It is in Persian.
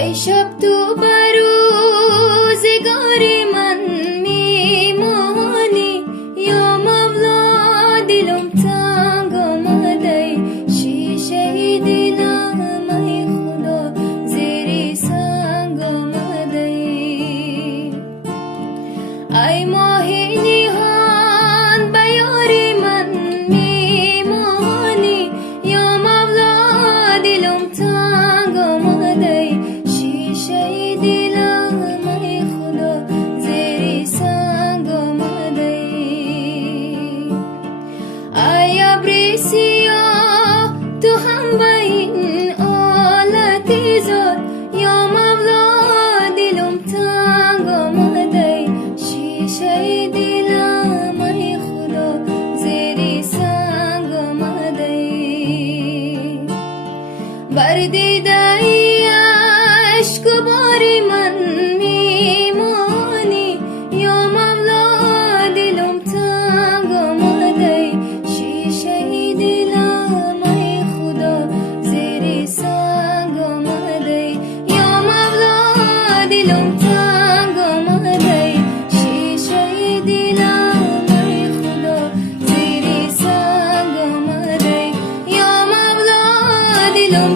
ای شب تو بر روزگار من میمانی یا مولا دلم تنگ آمده شیشه دلم ای خدا زیر سنگ آمده ای ماه نهان به یاری من میمانی یا مولا دلم تنگ آمده شیشه دلم ای خدا زیر سنگ آمده ای ابر سیاه تو هم به این حالت زار یا مولا دلم تنگ آمده شیشه دلم ای خدا زیر سنگ آمده بر دیده اشک و بار من میمانی یا مولا دلم تنگ آمده شیشه دلم ای خدا زیر سنگ آمده یا مولا دلم تنگ آمده شیشه دلم ای خدا زیر سنگ آمده یا مولا دلم